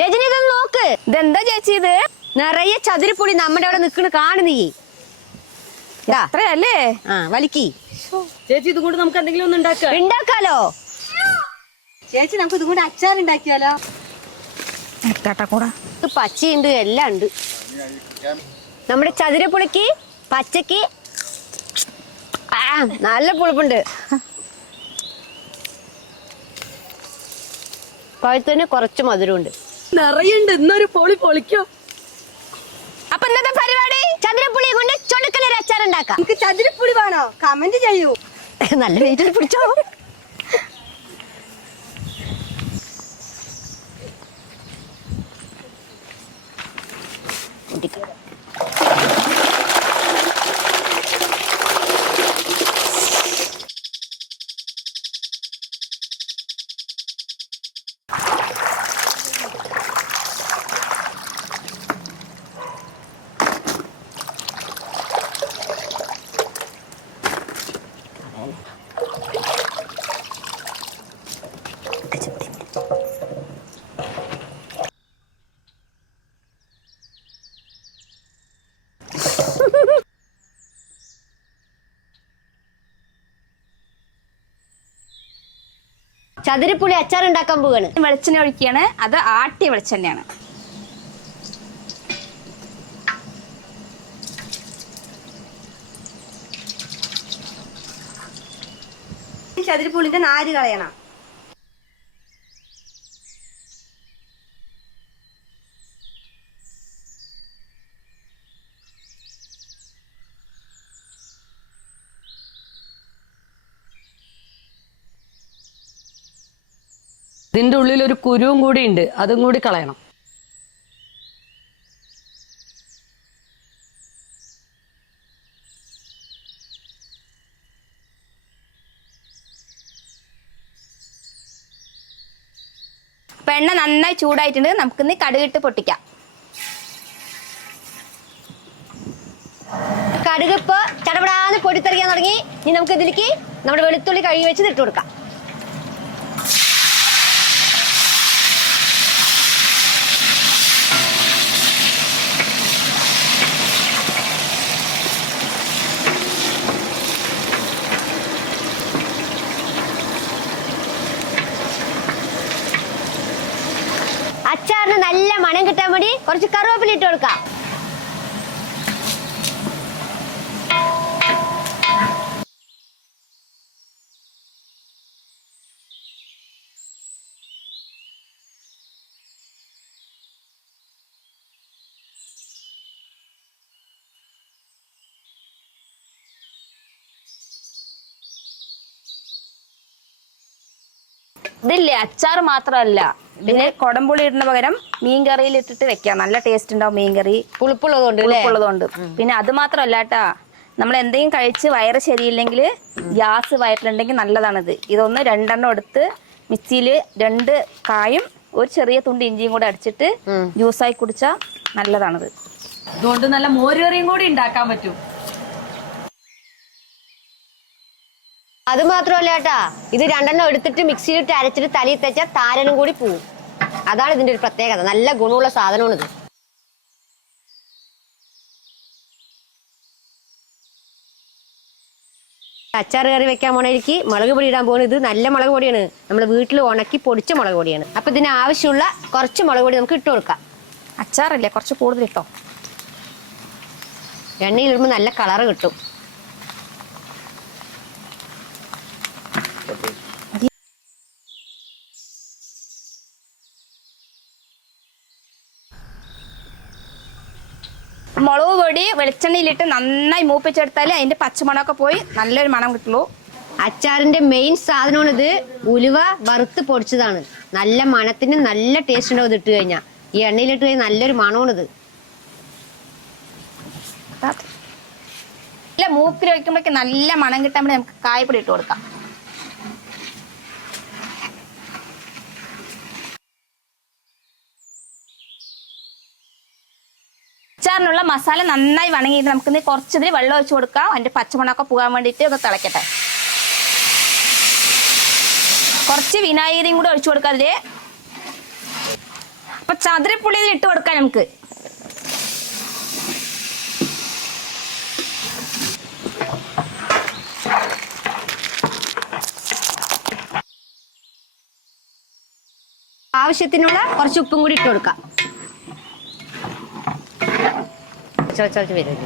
രജനി ഇതൊന്ന് നോക്ക്. ഇതെന്താ ചേച്ചി ഇത്? നിറയെ ചതുരപ്പുളി നമ്മുടെ അവിടെ നിക്കണ് കാണുന്നീ. അത്രയല്ലേ ആ വലിക്കി. ചേച്ചി ഇതും കൊണ്ട് നമുക്ക് എന്തെങ്കിലും ഒന്ന് ഉണ്ടാക്കാം. ഉണ്ടാക്കാലോ? ചേച്ചി നമുക്ക് ഇതും കൊണ്ട് അച്ചാർ ഉണ്ടാക്കിയാലോ? പച്ചയുണ്ട് എല്ലാം ഉണ്ട്. നമ്മുടെ ചതുരപ്പുളിക്ക് പച്ചക്ക് ആ നല്ല പുളിപ്പുണ്ട്. പഴുത്തന്നെ കുറച്ച് മധുരമുണ്ട്. നിറയുണ്ട്. ഇന്നൊരു പൊളി പൊളിക്കോ. അപ്പൊ ഇന്നത്തെ പരിപാടി ചതുരപ്പുളി കൊണ്ട് ചൊടുക്കനൊരു അച്ചാർ ഉണ്ടാക്കാം. നമുക്ക് ചതുരപ്പുളി വേണോ? കമന്റ് ചെയ്യൂ. നല്ല വെയിറ്റ് പിടിച്ചോ. ഒട്ടിക്കാം. ചതുരപ്പുളി അച്ചാർ ഉണ്ടാക്കാൻ പോവാണ്. വെളിച്ചെണ്ണ ഒഴിക്കുകയാണ്. അത് ആട്ടിയ വെളിച്ചെണ്ണയാണ്. ചതുരപ്പുളിന്റെ നാര് കളയണം. ഇതിന്റെ ഉള്ളിൽ ഒരു കുരുവും കൂടി ഉണ്ട്. അതും കൂടി കളയണം. എണ്ണ നന്നായി ചൂടായിട്ടുണ്ട്. നമുക്കിന്ന് കടുകിട്ട് പൊട്ടിക്കാം. കടുക് ഇപ്പൊ ചടപടാന്ന് പൊടിത്തെറിക്കാൻ തുടങ്ങി. ഇനി നമുക്ക് ഇതിലേക്ക് നമ്മുടെ വെളുത്തുള്ളി കഴുകി വെച്ച് ഇട്ട് അച്ചാറിന് നല്ല മണം കിട്ടാൻ വേണ്ടി കുറച്ച് കറുവേപ്പില ഇട്ട് കൊടുക്കാം. ഇതില്ലേ അച്ചാർ മാത്രമല്ല. പിന്നെ കൊടംപുളി ഇടുന്ന പകരം മീൻ കറിയിൽ ഇട്ടിട്ട് വെക്കാം. നല്ല ടേസ്റ്റ് ഉണ്ടാവും മീൻ കറി പുളിപ്പുള്ളതുകൊണ്ട് അല്ലേ? ഉള്ളതുകൊണ്ട് പിന്നെ അത് മാത്രമല്ല കേട്ടാ നമ്മൾ എന്തെങ്കിലും കഴിച്ച് വയറ് ശരിയില്ലെങ്കിൽ ഗ്യാസ് വയറ്റിലുണ്ടെങ്കിൽ നല്ലതാണിത്. ഇതൊന്ന് രണ്ടെണ്ണം എടുത്ത് മിക്സിയിൽ രണ്ട് കായും ഒരു ചെറിയ തുണ്ട് ഇഞ്ചിയും കൂടെ അടിച്ചിട്ട് ജ്യൂസായി കുടിച്ചാൽ നല്ലതാണിത്. ഇതുകൊണ്ട് നല്ല മോരുകറിയും കൂടി ഉണ്ടാക്കാൻ പറ്റും. അത് മാത്രമല്ല ഏട്ടാ ഇത് രണ്ടെണ്ണം എടുത്തിട്ട് മിക്സിയിലിട്ട് അരച്ചിട്ട് തലയിൽ തെച്ചാൽ താരനും കൂടി പോവും. അതാണ് ഇതിന്റെ ഒരു പ്രത്യേകത. നല്ല ഗുണമുള്ള സാധനമാണ് ഇത് അച്ചാർ കറി വെക്കാൻ പോണേക്ക് മുളക് പൊടി ഇടാൻ പോകുന്നത് ഇത് നല്ല മുളക് പൊടിയാണ്. നമ്മൾ വീട്ടിൽ ഉണക്കി പൊടിച്ച മുളക് പൊടിയാണ്. അപ്പൊ ഇതിന് ആവശ്യമുള്ള കുറച്ച് മുളക് പൊടി നമുക്ക് ഇട്ട് കൊടുക്കാം. അച്ചാറില്ലേ? കുറച്ച് കൂടുതൽ ഇട്ടോ. എണ്ണയിൽ ഇടുമ്പോൾ നല്ല കളറ് കിട്ടും. മുളക് പൊടി വെളിച്ചെണ്ണയിലിട്ട് നന്നായി മൂപ്പിച്ചെടുത്താൽ അതിന്റെ പച്ചമണമൊക്കെ പോയി നല്ലൊരു മണം കിട്ടുള്ളൂ. അച്ചാറിന്റെ മെയിൻ സാധനമാണ് ഇത് ഉലുവ വറുത്ത് പൊടിച്ചതാണ്. നല്ല മണത്തിന് നല്ല ടേസ്റ്റ് ഉണ്ടാവും ഇത് ഇട്ട് കഴിഞ്ഞാൽ ഈ എണ്ണയിലിട്ട് കഴിഞ്ഞാൽ നല്ലൊരു മണമാണ് ഇത് മൂപ്പിൽ മൂക്കിൽ വയ്ക്കുമ്പോഴേക്ക് നല്ല മണം കിട്ടാൻ വേണ്ടി നമുക്ക് കായപ്പൊടി ഇട്ട് കൊടുക്കാം. അച്ചാറിനുള്ള മസാല നന്നായി വണങ്ങിയിട്ട് നമുക്ക് കുറച്ചതിൽ വെള്ളം ഒഴിച്ച് കൊടുക്കാം. അതിന്റെ പച്ചമുളകൊക്കെ പോകാൻ വേണ്ടിയിട്ട് ഒന്ന് തിളക്കട്ടെ. കുറച്ച് വിനാഗിരിയും കൂടെ ഒഴിച്ചു കൊടുക്കാം അതിൽ. അപ്പൊ ചതുരപ്പുള്ളി ഇട്ട് കൊടുക്കാം നമുക്ക്. ആവശ്യത്തിനുള്ള കുറച്ച് ഉപ്പും കൂടി ഇട്ട് കൊടുക്കാം. ചോ- ചോ- ചോ വരും.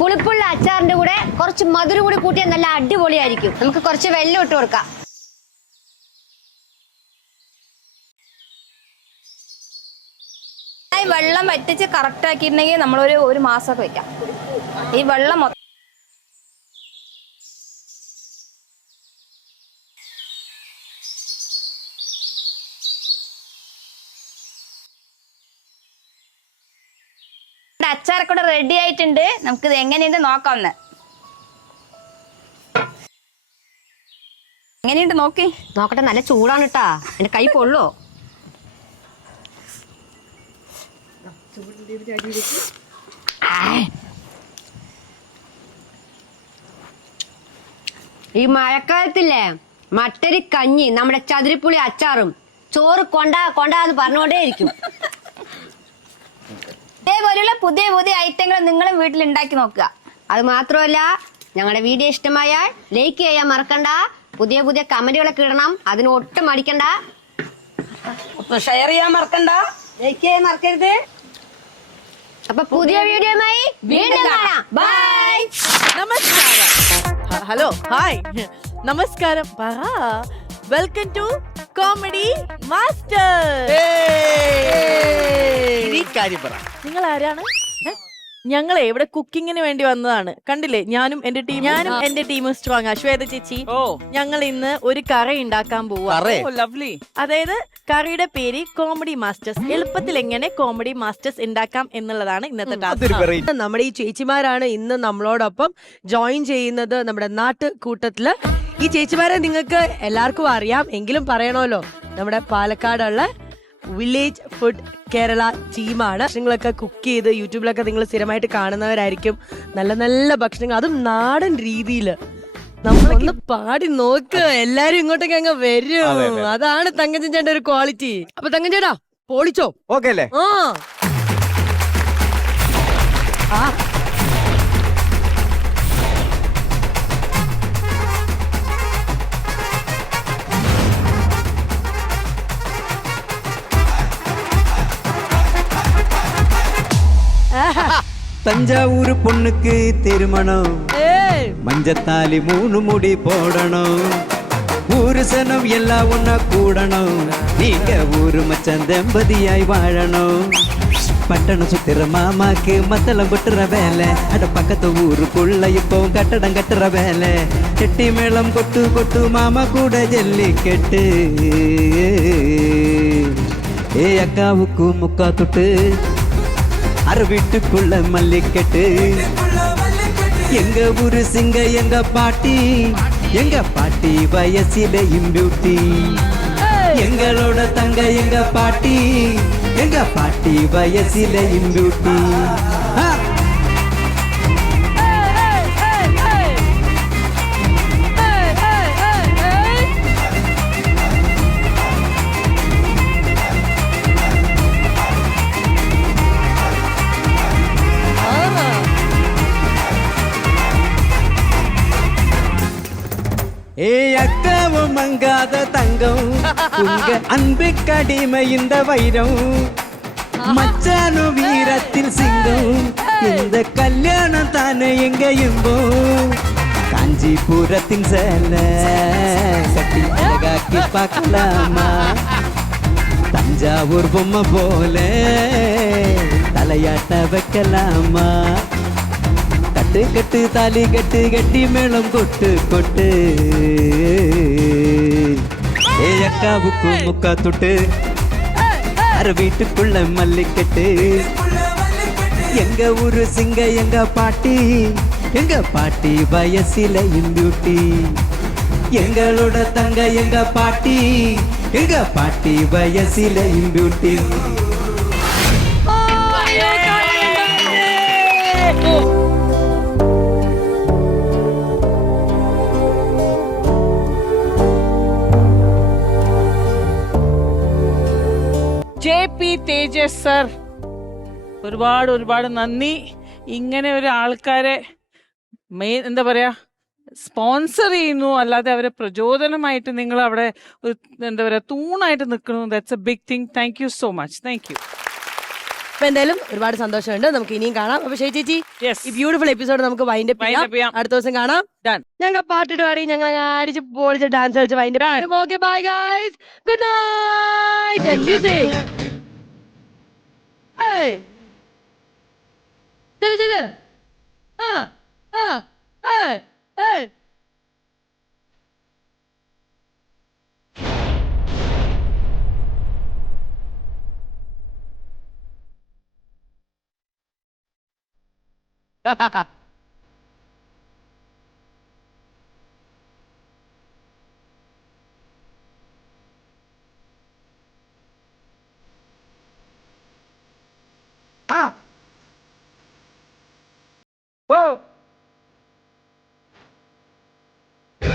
പുളിപ്പുള്ള അച്ചാറിന്റെ കൂടെ കുറച്ച് മധുരം കൂടി കൂട്ടിയാൽ നല്ല അടിപൊളിയായിരിക്കും. നമുക്ക് കുറച്ച് വെള്ളം ഇട്ട് കൊടുക്കാം. വെള്ളം വറ്റിച്ച് കറക്റ്റ് ആക്കിയിട്ടുണ്ടെങ്കിൽ നമ്മളൊരു ഒരു മാസമൊക്കെ വെക്കാം. ഈ വെള്ളം നമ്മുടെ അച്ചാറൊക്കെ റെഡി ആയിട്ടുണ്ട്. നമുക്ക് ഇത് എങ്ങനെയുണ്ട് നോക്കാം ഒന്ന് എങ്ങനെയുണ്ട് നോക്കി. നോക്കട്ടെ നല്ല ചൂടാണ് കേട്ടാ എന്റെ കൈ പൊള്ളോ. ഈ മഴക്കാലത്തില്ലേ മട്ടരി കഞ്ഞി നമ്മുടെ ചതുരിപ്പുളി അച്ചാറും ചോറ് കൊണ്ടാ കൊണ്ടാന്ന് പറഞ്ഞുകൊണ്ടേ ഇരിക്കും ഇതേപോലെയുള്ള പുതിയ പുതിയ ഐറ്റങ്ങൾ നിങ്ങളും വീട്ടിൽ ഉണ്ടാക്കി നോക്കുക. അത് മാത്രമല്ല ഞങ്ങളുടെ വീഡിയോ ഇഷ്ടമായാൽ ലൈക്ക് ചെയ്യാൻ മറക്കണ്ട. പുതിയ പുതിയ കമന്റുകളൊക്കെ ഇടണം. അതിന് ഒട്ടും മടിക്കണ്ട. ഷെയർ ചെയ്യാൻ മറക്കണ്ട. ലൈക്ക് ചെയ്യാൻ മറക്കരുത്. അപ്പൊ പുതിയ വീഡിയോയുമായി വീണ്ടും കാണാം. ബൈ നമസ്കാരം. Hello hi. നമസ്കാരം. പറ. വെൽക്കം ടു കോമഡി മാസ്റ്റർ കാര്യം പറ. നിങ്ങൾ ആരാണ് ഞങ്ങളെ ഇവിടെ കുക്കിങ്ങിന് വേണ്ടി വന്നതാണ്. കണ്ടില്ലേ? ഞാനും എന്റെ ടീം ഞാനും എന്റെ ടീമും സ്ട്രോങ് അശ്വേത ശ്വേത ചേച്ചി ഓ. ഞങ്ങൾ ഇന്ന് ഒരു കറി ഉണ്ടാക്കാൻ ലവ്ലി. അതായത് കറിയുടെ പേര് കോമഡി മാസ്റ്റേഴ്സ് എളുപ്പത്തിൽ എങ്ങനെ കോമഡി മാസ്റ്റേഴ്സ് ഉണ്ടാക്കാം എന്നുള്ളതാണ് ഇന്നത്തെ ടാസ്ക് നമ്മുടെ ഈ ചേച്ചിമാരാണ് ഇന്ന് നമ്മളോടൊപ്പം ജോയിൻ ചെയ്യുന്നത് നമ്മുടെ നാട്ട് കൂട്ടത്തിൽ ഈ ചേച്ചിമാരെ നിങ്ങൾക്ക് എല്ലാവർക്കും അറിയാം. എങ്കിലും പറയണമല്ലോ. നമ്മുടെ പാലക്കാടുള്ള വില്ലേജ് ഫുഡ് കേരള ടീമാണ്. ഭക്ഷണങ്ങളൊക്കെ കുക്ക് ചെയ്ത് യൂട്യൂബിലൊക്കെ നിങ്ങൾ സ്ഥിരമായിട്ട് കാണുന്നവരായിരിക്കും. നല്ല നല്ല ഭക്ഷണങ്ങൾ. അതും നാടൻ രീതിയിൽ നമ്മളൊന്ന് പാടി നോക്ക്. എല്ലാരും ഇങ്ങോട്ടേക്ക് അങ്ങ് വരും. അതാണ് തങ്കച്ചൻ ചേട്ടന്റെ ഒരു ക്വാളിറ്റി. അപ്പൊ തങ്കൻ ചേട്ടാ പോളിച്ചോ? ഓക്കെ അല്ലേ? ആ. தஞ்சாவூர் பொண்ணுக்கு திருமணம். மஞ்சத்தாலி மூணு முடி போடணும். ஊரு சனம் எல்லாம் ஒன்னா கூடணும். நீங்க ஊரு மச்சான் தம்பதியாய் வாழணும். பட்டணம் சுத்துற மாமாக்கு மத்தளம் கொட்டுற வேலை. அட பக்கத்து ஊருக்குள்ள இப்போ கட்டடம் கட்டுற வேலை. கெட்டி மேளம் கொட்டு கொட்டு மாமா கூட ஜல்லிக்கட்டு ஏ அக்காவுக்கு முக்கா தொட்டு அரை வீட்டுக்குள்ள மல்லிக்கட்டு. எங்க ஊரு சிங்க எங்க பாட்டி. எங்க பாட்டி வயசிலையும் பியூட்டி எங்களோட தங்க எங்க பாட்டி. எங்க பாட்டி வயசிலையும் பியூட்டி உங்க அன்பு கடிமை இந்த வைரம். மச்சானு வீரத்தில் சிங்கம் இந்த கல்யாணம் தானே எங்க இன்பம். காஞ்சிபுரத்தின் சேலை கட்டி அழகாக்கி பார்க்கலாமா? தஞ்சாவூர் பொம்மை போல தலையாட்ட வைக்கலாமா? கட்டு கட்டு தாலி கட்டு கட்டி மேளம் கொட்டு கொட்டு. ஏ அக்காவுக்கு முக்கா தொட்டு. அரை வீட்டுக்குள்ள மல்லிக்கட்டு. எங்க ஊரு சிங்க எங்க பாட்டி? எங்க பாட்டி வயசில இம்பியூட்டி எங்களோட தங்க எங்க பாட்டி? எங்க பாட்டி வயசில இம்பியூட்டி തേജസ് സർ. ഒരുപാട് ഒരുപാട് നന്ദി. ഇങ്ങനെ ഒരു ആൾക്കാരെ മെയിൻ എന്താ പറയാ സ്പോൺസർ ചെയ്യുന്നു. അല്ലാതെ അവരെ പ്രചോദനമായിട്ട് നിങ്ങൾ അവിടെ ഒരു എന്താ പറയാ തൂണായിട്ട് നിൽക്കുന്നു. That's a big thing thank you so much thank you അപ്പൊ എന്തായാലും ഒരുപാട് സന്തോഷമുണ്ട്. നമുക്ക് ഇനിയും കാണാം. അപ്പൊ ശരി ചേച്ചി. ഈ ബ്യൂട്ടിഫുൾ എപ്പിസോഡ് നമുക്ക് വൈൻഡ് ചെയ്യാം. അടുത്ത ദിവസം കാണാം. ഞങ്ങൾ പാട്ടിട്ട് പാടി. ഞങ്ങൾ അടിച്ച് പൊളിച്ച് ഡാൻസ് കളിച്ച് wind okay bye guys good night はい。对对，嗯るああはい。はい。